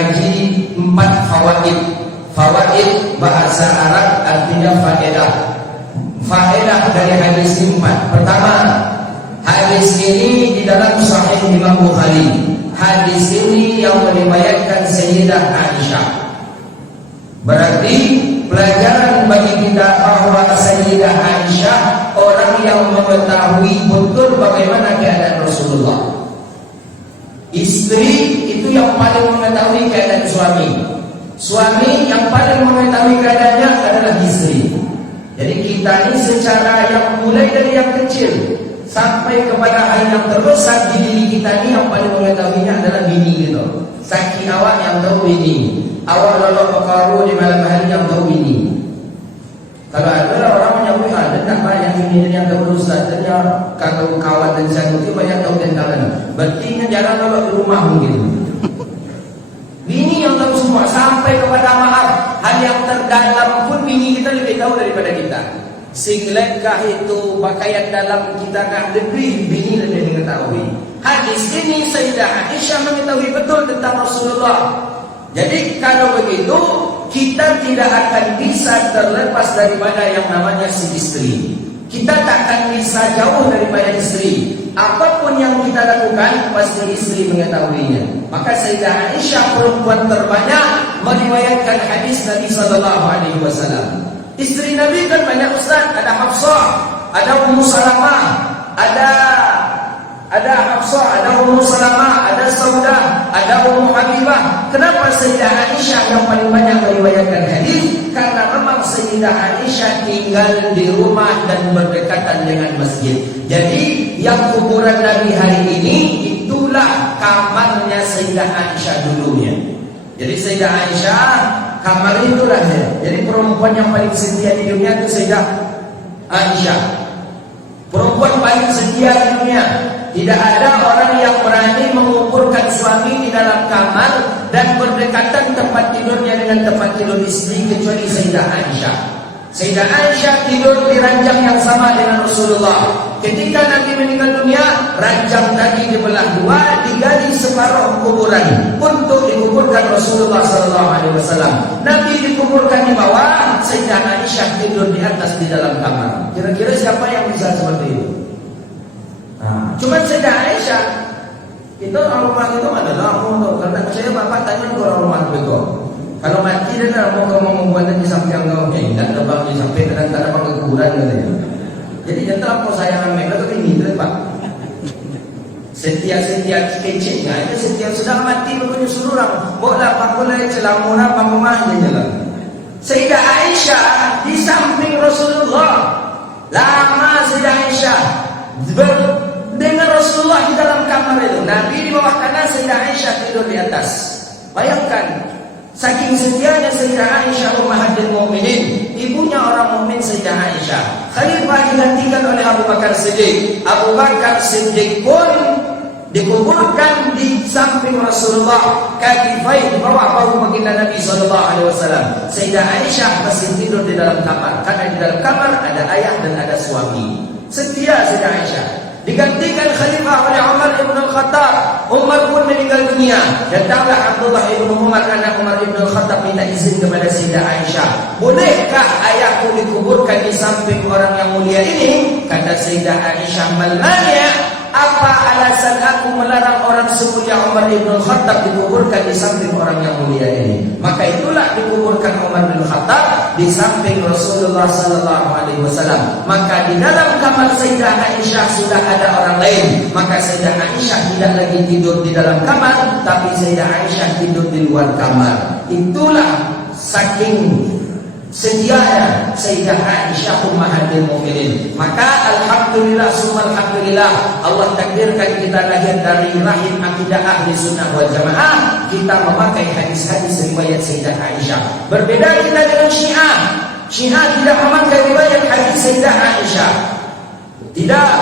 mengaji 4 fawaid. Fawaid bahasa Arab artinya faedah. Faedah dari hadis ini 4. Pertama, hadis ini di dalam Sahih Imam Bukhari. Hadis ini yang meriwayatkan Sayyidah Aisyah. Berarti pelajaran bagi kita bahwa Sayyidah Aisyah orang yang mengetahui betul bagaimana keadaan Rasulullah. Istri itu yang paling mengetahui keadaan suami. Suami yang paling mengetahui keadaannya adalah istri. Jadi kita ini secara yang mulai dari yang kecil sampai kepada hal yang terbesar di diri kita ini yang paling mengetahuinya adalah bini gitu. Saking awak yang tahu bini. Awak lalu berkaru di malam hari yang tahu bini. Kalau ada orang menyebut ada tak banyak bini yang tahu Ustaz. Ternyata kalau kawan dan saya itu banyak tahu tentang. Berarti jarang lalu di rumah mungkin. Bini yang tahu semua sampai kepada maaf hal yang terdalam pun bini kita lebih tahu daripada kita. Singletkah itu pakaian dalam kita kah lebih bini lebih mengetahui. Hadis ini Sayyidah Aisyah mengetahui betul tentang Rasulullah. Jadi kalau begitu kita tidak akan bisa terlepas daripada yang namanya si istri. Kita tak akan bisa jauh daripada istri. Apapun yang kita lakukan pasti istri mengetahuinya. Maka Sayyidah Aisyah perempuan terbanyak meriwayatkan hadis Nabi SAW. Istri Nabi kan banyak Ustaz. Ada Hafsah, ada Ummu Salamah, ada Hafsah, ada Ummu Salamah, ada Saudah, ada Ummu Habibah. Kenapa Sayyidah Aisyah yang paling banyak meriwayatkan hadis? Karena memang Sayyidah Aisyah tinggal di rumah dan berdekatan dengan masjid. Jadi yang kuburan Nabi hari ini itulah kamarnya Sayyidah Aisyah dulunya. Jadi Sayyidah Aisyah kamar itulah dia. Jadi perempuan yang paling setia di dunia itu Sayyidah Aisyah. Perempuan paling setia di dunia. Tidak ada orang yang berani menguburkan suami di dalam kamar dan berdekatan tempat tidurnya dengan tempat tidur istri kecuali Sayyidah Aisyah. Sayyidah Aisyah tidur di ranjang yang sama dengan Rasulullah. Ketika Nabi meninggal dunia, ranjang tadi dibelah dua, digali separuh kuburan untuk dikuburkan Rasulullah SAW. Nabi dikuburkan di bawah, Sayyidah Aisyah tidur di atas di dalam kamar. Kira-kira siapa yang bisa seperti itu? Cuma Sayyidah Aisyah itu rumah itu adalah untuk karena saya bapak tanya ke orang rumah itu. Kalau mati dia mau membuatnya di samping engkau, dan terbang di samping dan tak ada kuburan katanya. Jadi jangan mau sayangan mereka tu ini Pak. Setiap kecilnya itu setiap sudah mati begitu seluruh orang. Boleh pakulai celamuna pamumah dia jalan. Sayyidah Aisyah di samping Rasulullah. Lama Sayyidah Aisyah dengan Rasulullah di dalam kamar itu. Nabi di bawah kanan, Sayyidah Aisyah tidur di atas. Bayangkan, saking setianya Sayyidah Aisyah ummahatul mukminin, ibunya orang mukmin Sayyidah Aisyah. Khalifah digantikan oleh Abu Bakar Siddiq. Abu Bakar Siddiq pun dikuburkan di samping Rasulullah, katifai di bawah bahu baginda Nabi SAW. Sayyidah Aisyah masih tidur di dalam kamar, karena di dalam kamar ada ayah dan ada suami. Setia Sayyidah Aisyah. Digantikan khalifah oleh Umar ibn al-Khattab. Umar pun meninggal dunia. Datanglah Abdullah ibn Umar, anak Umar ibn al-Khattab, minta izin kepada Sayyidah Aisyah. Bolehkah ayahku dikuburkan di samping orang yang mulia ini? Kata Sayyidah Aisyah, malanya, apa alasan aku melarang orang semulia Umar ibn al-Khattab dikuburkan di samping orang yang mulia ini? Maka itulah dikuburkan Umar bin Khattab di samping Rasulullah SAW. Maka di dalam kamar Sayyidah Aisyah sudah ada orang lain. Maka Sayyidah Aisyah tidak lagi tidur di dalam kamar, tapi Sayyidah Aisyah tidur di luar kamar. Itulah saking sedianya Sayyidah Aisyah ummahatul mukminin. Maka alhamdulillah summa alhamdulillah, Allah takdirkan kita lahir dari rahim akidah ahli sunnah wal jamaah. Kita memakai hadis-hadis riwayat Sayyidah Aisyah. Berbeda kita dengan Syiah. Syiah tidak memakai riwayat hadis Sayyidah Aisyah. Tidak.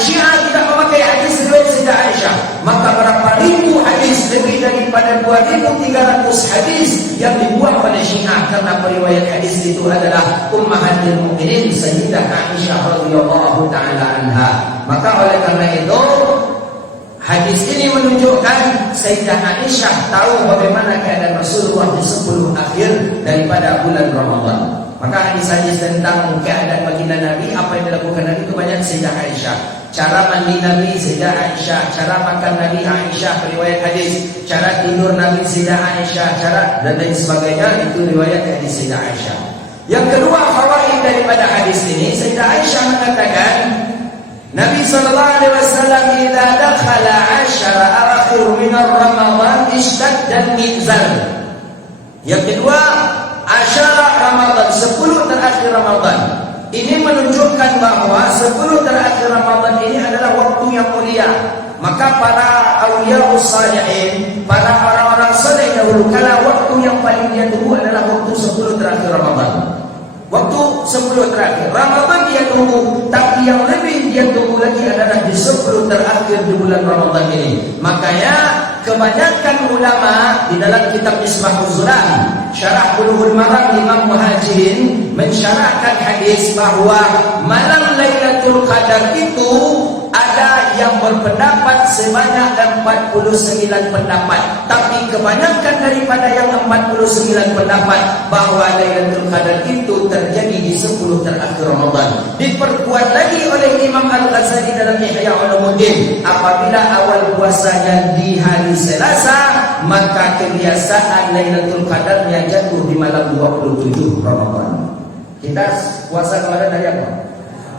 Syiah tidak memakai hadis riwayat Sayyidah Aisyah. Maka berapa ribu hadis, lebih daripada 2.300 hadis yang dibuat oleh Syiah, karena periwayat hadis itu adalah ummahatul mukminin Sayyidah Aisyah radhiyallahu taala anha. Maka oleh karena itu Hadis ini menunjukkan Sayyidah Aisyah tahu bagaimana keadaan Rasulullah di 10 akhir daripada bulan Ramadan. Maka hadis-hadis tentang keadaan baginda Nabi, apa yang dilakukan Nabi itu banyak Sayyidah Aisyah. Cara mandi Nabi Sayyidah Aisyah, cara makan Nabi Aisyah, riwayat hadis. Cara tidur Nabi Sayyidah Aisyah, cara dan lain sebagainya, itu riwayat hadis Sayyidah Aisyah. Yang kedua, fawaid daripada hadis ini, Sayyidah Aisyah mengatakan Nabi sallallahu alaihi wasallam idza dakhala 'ashara akhir min Ramadan ishtadda al-mizan. Yang kedua, Asyara Ramadan, 10 terakhir Ramadan. Ini menunjukkan bahwa 10 terakhir Ramadan ini adalah waktu yang mulia. Maka para awliyaus salihin, para orang-orang saleh dahulu kala, waktu yang paling dia tunggu adalah waktu 10 terakhir Ramadan. Waktu 10 terakhir Ramadan dia tunggu, tapi yang lebih dia tunggu lagi adalah di 10 terakhir di bulan Ramadan ini. Makanya kebanyakan ulama di dalam kitab Misbahuz Zulam, Syarah Bulughul Maram, Imam Muhajirin mensyarahkan hadis bahwa malam Lailatul Qadar itu ada yang berpendapat sebanyak 49 pendapat. Tapi kebanyakan daripada yang 49 pendapat bahwa Lailatul Qadar itu terjadi di 10 terakhir Ramadan. Diperkuat lagi oleh Imam Al-Ghazali dalam Ihya Ulumuddin, apabila awal puasanya di hari Selasa, maka kebiasaan Lailatul Qadarnya jatuh di malam 27 Ramadan. Kita puasa kemarin hari apa?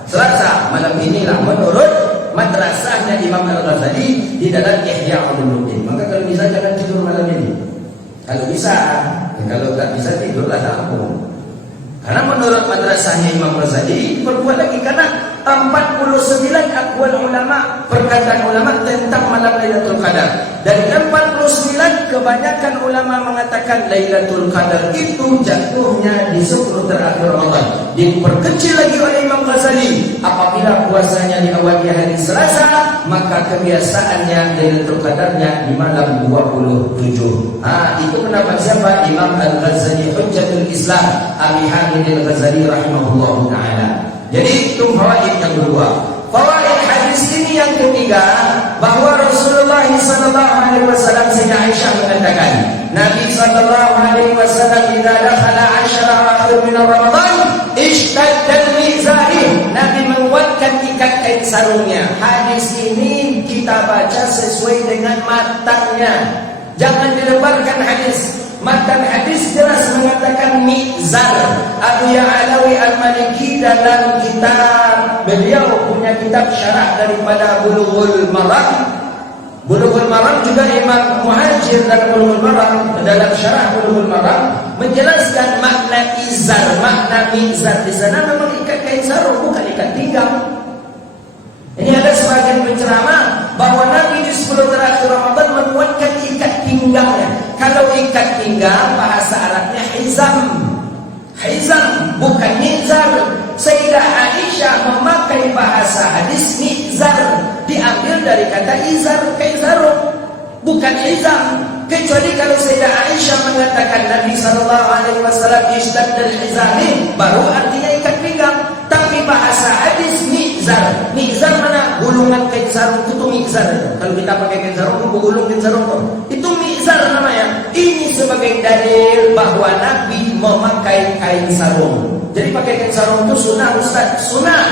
Selasa. Malam inilah menurut madrasahnya Imam Al-Ghazali di dalam Ihya Ulumuddin. Maka kalau bisa jangan tidur malam ini. Kalau bisa, kalau tak bisa tidurlah kampung. Karena menurut madrasahnya Imam Ghazali berbuat lagi, karena 49 aqwal ulama, perkataan ulama tentang malam Lailatul Qadar. Dari 49, kebanyakan ulama mengatakan Lailatul Qadar itu jatuhnya di 10 terakhir Ramadan. Diperkecil lagi oleh Imam Ghazali, apabila puasanya di awal hari Selasa, maka kebiasaannya Lailatul Qadarnya di malam 27. Itu pendapat siapa? Imam Al-Ghazali Hujjatul Islam Abi Hamid Al-Ghazali rahimahullah ta'ala. Jadi itu fawaid yang kedua. Fawaid hadis ini yang ketiga, bahwa Rasulullah sallallahu alaihi wasallam, Sayyidah Aisyah mengatakan, Nabi sallallahu alaihi wasallam idza dakhala 'ashara akhir min Ramadan ishtadda al-mizan. Nabi menguatkan ikat kain sarungnya. Hadis ini kita baca sesuai dengan matanya. Jangan dilebarkan hadis. Matan hadis jelas mengatakan mizar. Abu Ya'alawi Al-Maliki dalam kitab, beliau punya kitab syarah daripada Bulughul Maram. Bulughul Maram juga Imam Muhajir dan Bulughul Maram dalam syarah Bulughul Maram menjelaskan makna izar, makna mizar di sana memang ikat kain sarung, bukan ikat pinggang. Ini ada sebagian penceramah bahwa Nabi di 10 terakhir Ramadan menguatkan ikat pinggangnya. Kalau ikat pinggang bahasa Arabnya hizam. Hizam bukan mizar. Sayyidah Aisyah memakai bahasa hadis mizar, diambil dari kata izar, kain sarung, bukan hizam. Kecuali kalau Sayyidah Aisyah mengatakan Nabi SAW ishtadda al-hizami, baru artinya ikat pinggang. Tapi bahasa hadis mizar. Mizar mana? Gulungan kain sarung, itu mizar. Kalau kita pakai kain sarung, gulung kain sarung, itu mizar namanya. Ini sebagai dalil bahwa Nabi memakai kain sarung. Jadi pakai kain sarung itu sunnah, Ustaz. Sunnah.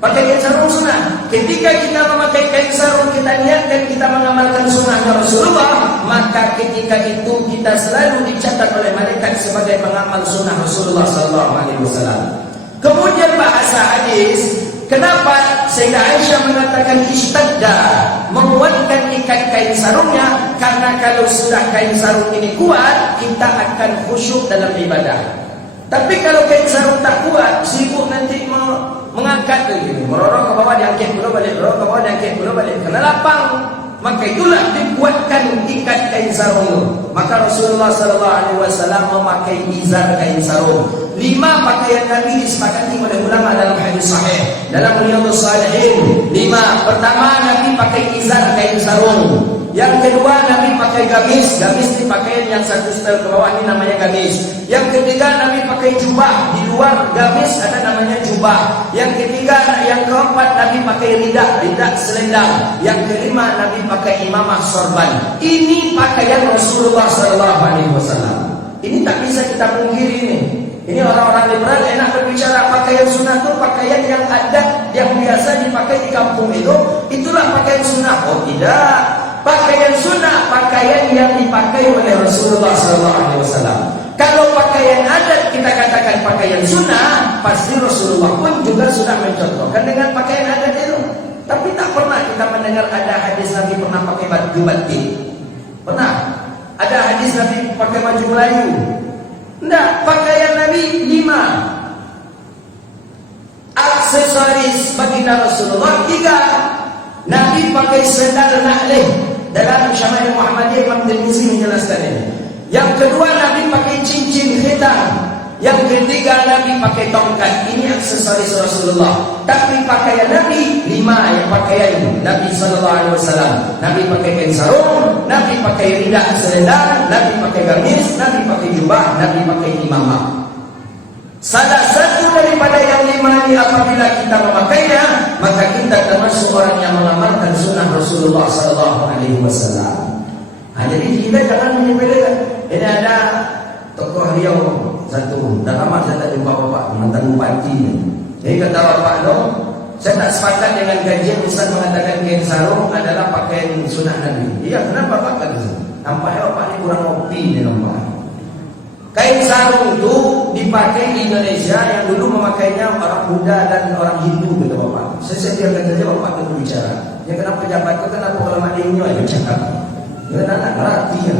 Pakai kain sarung sunnah. Ketika kita memakai kain sarung, kita niatkan kita mengamalkan sunnahnya Rasulullah, maka ketika itu kita selalu dicatat oleh malaikat sebagai pengamal sunnah Rasulullah SAW. Kemudian bahasa hadis, kenapa Sayyidah Aisyah mengatakan ishtadda, menguatkan ikat kain sarungnya? Karena kalau sudah kain sarung ini kuat, kita akan khusyuk dalam ibadah. Tapi kalau kain sarung tak kuat, sibuk nanti mengangkat lagi, merorong ke bawah diangkat pula balik, merorong ke bawah diangkat pula balik, kena lapang. Maka itulah dikuatkan ikat kain sarung itu. Maka Rasulullah SAW memakai izar kain sarung. 5 pakaian Nabi disepakati oleh ulama dalam hadis sahih. Dalam Riyadhus Shalihin 5. Pertama, Nabi pakai izar kain sarung. Yang kedua, Nabi pakai gamis. Gamis ini pakaian yang satu setel ke bawah, ini namanya gamis. Yang ketiga, Nabi pakai jubah. Di luar gamis ada namanya jubah. Yang ketiga, yang keempat, Nabi pakai ridak selendang. Yang kelima, Nabi pakai imamah sorban. Ini pakaian Rasulullah SAW. Ini tak bisa kita pungkiri ini. Ini orang-orang liberal enak berbicara pakaian sunnah itu pakaian yang ada, yang biasa dipakai di kampung itu. Itulah pakaian sunnah. Oh tidak. Pakaian sunnah, pakaian yang dipakai oleh Rasulullah SAW. Kalau pakaian adat kita katakan pakaian sunnah, pasti Rasulullah pun juga sudah mencontohkan dengan pakaian adat itu. Tapi tak pernah kita mendengar ada hadis Nabi pernah pakai baju batik. Pernah? Ada hadis Nabi pakai baju Melayu. Tidak, pakaian Nabi 5. Aksesoris baginda Rasulullah 3. Nabi pakai sendal na'lih. Dalam Syama'il Muhammadiyah Imam Tirmizi menjelaskan ini. Yang kedua, Nabi pakai cincin hitam. Yang ketiga, Nabi pakai tongkat. Ini aksesoris Rasulullah. Tapi pakaian Nabi 5 yang pakaian Nabi SAW. Nabi pakai kain sarung, Nabi pakai ridak selendang, Nabi pakai gamis, Nabi pakai jubah, Nabi pakai imamah. Salah satu daripada yang 5 ini apabila kita memakainya, maka kita termasuk orang yang mengamalkan sunnah Rasulullah SAW. Jadi kita jangan menyepelekan. Ini ada tokoh Riau satu. Dah lama saya tak jumpa bapak, mantan bupati ni. Jadi kata bapak tu, saya tak sepakat dengan kajian Ustaz mengatakan kain sarung adalah pakaian sunnah Nabi. Iya, kenapa bapak kata? Nampaknya bapak ni kurang opi ni nampak. Kain sarung itu dipakai di Indonesia yang dulu memakainya orang Buddha dan orang Hindu, kata bapak. Saya biarkan saja bapak itu berbicara. Yang kenapa pejabat itu kenapa kalau maknanya aja cakap. Ya nak berarti ya.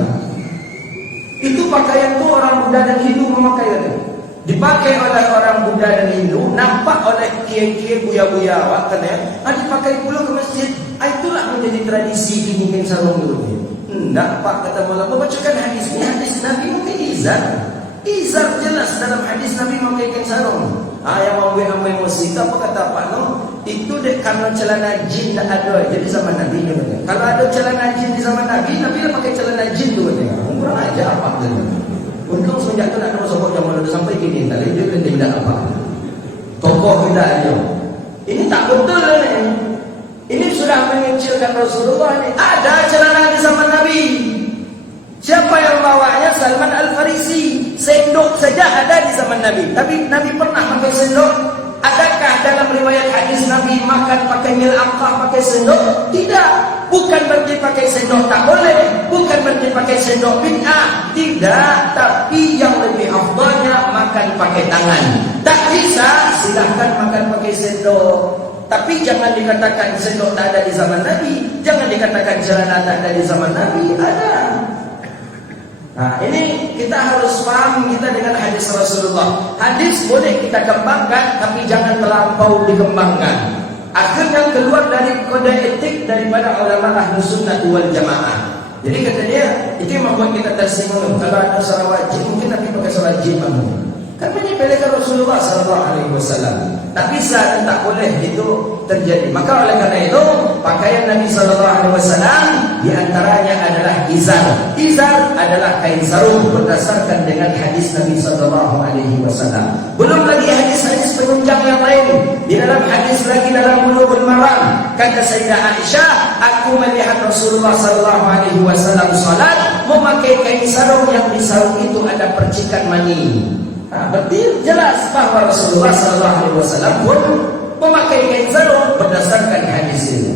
Itu pakaian itu orang Buddha dan Hindu memakai. Dipakai oleh orang Buddha dan Hindu, nampak oleh kiai-kiai buya-buya awak katanya, dipakai pula ke masjid. Itulah menjadi tradisi ini kain sarung itu. Tidak pak, kata ulama, bacakan hadis ini. Hadis Nabi memakai izar. Izar jelas dalam hadis Nabi memakai kain sarung. Yang ambil musik apa kata Pak no? Itu dek karena celana jin tak ada jadi zaman Nabi ni katanya. Kalau ada celana jin di zaman Nabi, Nabi dah pakai celana jin tu katanya. Kurang aja apa katanya. Untung semenjak tu nak ada masuk zaman ada sampai kini tak dia kena tidak apa. Tokoh kita dia. Ini tak betul ni. Ini sudah mengecilkan Rasulullah ni. Ada celana di zaman Nabi. Siapa yang bawanya? Salman Al-Farisi. Sendok saja ada di zaman Nabi. Tapi Nabi pernah pakai sendok. Adakah dalam riwayat hadis Nabi makan pakai mil'aqah pakai sendok? Tidak. Bukan berarti pakai sendok tak boleh. Bukan berarti pakai sendok bid'ah. Tidak. Tapi yang lebih afdalnya makan pakai tangan. Tak bisa, silahkan makan pakai sendok. Tapi jangan dikatakan sendok tak ada di zaman Nabi. Jangan dikatakan celana tak ada di zaman Nabi. Ada. Nah ini kita harus paham kita dengan hadis Rasulullah. Hadis boleh kita kembangkan, tapi jangan terlampau dikembangkan. Akhirnya keluar dari kode etik daripada ulama Ahlus Sunnah wal Jamaah. Jadi kata dia, itu yang membuat kita tersinggung. Kalau ada salah wajib, mungkin Nabi pakai salah wajib. Kan menyepelekan Rasulullah SAW. Tak bisa dan tak boleh itu terjadi. Maka oleh karena itu pakaian Nabi SAW diantaranya adalah izar. Izar adalah kain sarung berdasarkan dengan hadis Nabi SAW. Belum lagi hadis-hadis penunjang yang lain. Di dalam hadis lagi dalam Bulughul Maram kata Sayyidah Aisyah, aku melihat Rasulullah SAW salat memakai kain sarung yang di sarung itu ada percikan mani. Berarti jelas bahawa Rasulullah SAW pun memakai kain sarung berdasarkan hadis ini.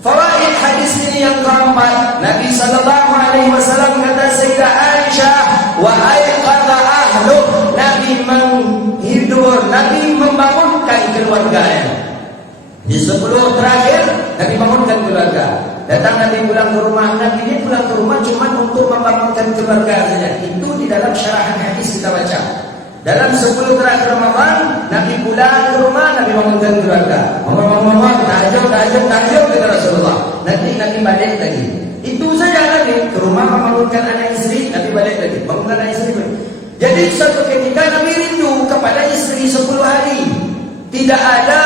Fawaid hadis ini yang keempat, Nabi SAW kata Sayyidah Aisyah, wa ayqadha ahlu, Nabi menghibur, Nabi membangunkan keluarganya. Di 10 terakhir Nabi bangunkan keluarga. Datang Nabi pulang ke rumah. Nabi ini pulang ke rumah cuma untuk membangunkan keluarga saja. Itu di dalam syarahan hadis kita baca. Dalam 10 terakhir Ramadan, Nabi pulang ke rumah, Nabi bangunkan keluarga. Mama, tahajud kata Rasulullah. Nanti Nabi balik lagi. Itu saja Nabi ke rumah membangunkan anak istri, Nabi balik lagi, bangunkan anak istri. Jadi suatu ketika Nabi rindu kepada istri 10 hari. Tidak ada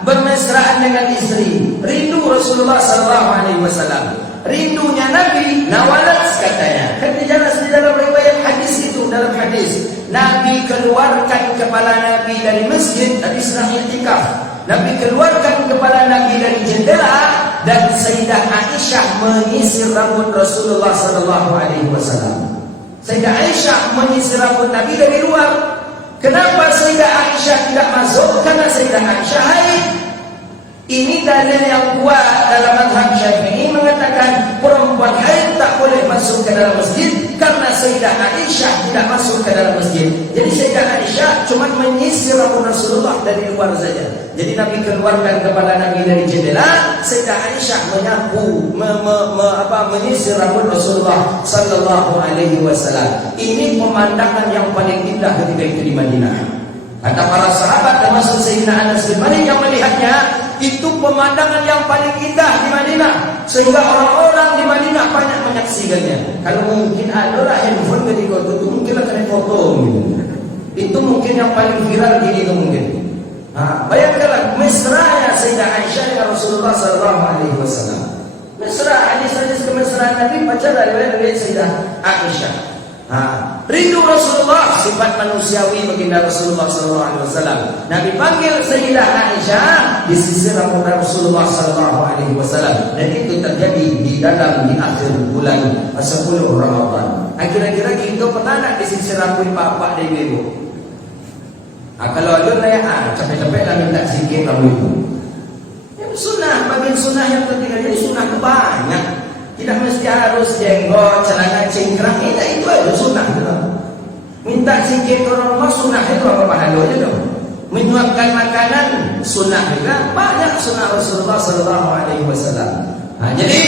bermesraan dengan istri. Rindu Rasulullah SAW. rindunya Nabi, nawalat katanya. Kan dijelas di dalam riwayat hadis itu, dalam hadis Nabi keluarkan kepala Nabi dari masjid, Nabi sedang i'tikaf. Nabi keluarkan kepala Nabi dari jendela dan Sayyidah Aisyah menyisir rambut Rasulullah sallallahu alaihi wasallam. Sayyidah Aisyah menyisir rambut Nabi dari luar. Kenapa Sayyidah Aisyah tidak masuk? Karena Sayyidah Aisyah haid. Ini dalil yang kuat dalam mazhab Syafi'i mengatakan perempuan haid tak boleh masuk ke dalam masjid karena Sayyidah Aisyah tidak masuk ke dalam masjid. Jadi Sayyidah Aisyah cuma menyisir rambut Rasulullah dari luar saja. Jadi Nabi keluarkan kepala Nabi dari jendela, Sayyidah Aisyah menyapu, menyisir rambut Rasulullah sallallahu alaihi wasallam. Ini pemandangan yang paling indah ketika itu di Madinah. Kata para sahabat termasuk Sayyidina Anas bin Malik yang melihatnya, itu pemandangan yang paling indah di Madinah, sehingga orang-orang di Madinah banyak menyaksikannya. Kalau mungkin adalah handphone ketika itu mungkin akan foto mungkin. Itu mungkin yang paling viral di itu mungkin. Bayangkanlah mesranya Sayyidah Aisyah dengan Rasulullah sallallahu alaihi wasallam. Mesra, hadis-hadis kemesraan Nabi baca dari Sayyidah Aisyah. Rindu Rasulullah, sifat manusiawi baginda Rasulullah sallallahu alaihi wasallam. Nabi panggil Sayyidah Aisyah di sisi rambut Rasulullah sallallahu alaihi wasallam, dan itu terjadi di akhir bulan 10 Ramadan. Kira-kira kita pernah nak di sisi rambut bapak dan ibu? Kalau ada lah capek-capek lah minta sikit rambut itu. Yang sunnah, bagian sunnah yang penting. Jadi sunnah itu banyak. Tidak mesti harus jenggot, celana cingkrang, itu aja sunnah gitu. Minta sikit orang rumah sunnah itu apa pahala itu? Menyuapkan makanan sunnah juga, banyak sunnah Rasulullah sallallahu alaihi wasallam. Jadi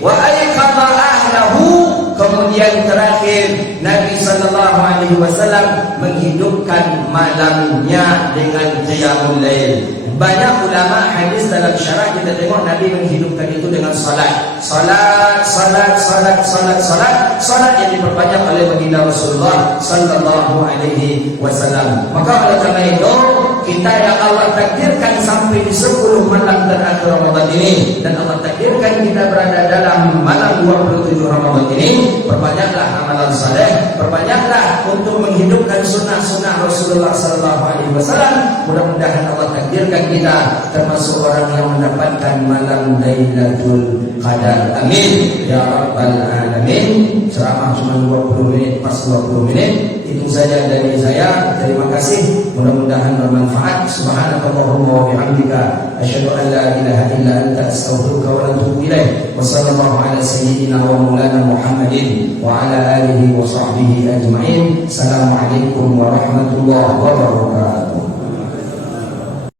wa ayqadha ahlahu, kemudian terakhir Nabi sallallahu alaihi wasallam menghidupkan malamnya dengan qiyamul lail. Banyak ulama hadis dalam syarah kita tengok Nabi menghidupkan itu dengan salat. Salat yang diperbanyak oleh baginda Rasulullah sallallahu alaihi wasallam. Maka oleh karena itu kita yang Allah takdirkan sampai di 10 malam terakhir Ramadan ini, dan Allah takdirkan kita berada dalam malam 27 Ramadan ini, perbanyaklah amalan saleh, perbanyaklah untuk menghidupkan sunnah-sunnah Rasulullah sallallahu alaihi wasallam. Mudah-mudahan Allah takdirkan kita termasuk orang yang mendapatkan malam Lailatul Qadar. Amin ya rabbal alamin. Ceramah cuma 20 menit, pas 20 menit. Itu saja dari saya. Terima kasih. Mudah-mudahan bermanfaat. Subhanakallahumma wa bihamdika asyhadu an la ilaha illa anta astaghfiruka wa atubu ilaik. Wa sallallahu ala sayyidina wa maulana Muhammadin wa ala alihi wa sahbihi ajma'in. Assalamualaikum warahmatullahi wabarakatuh.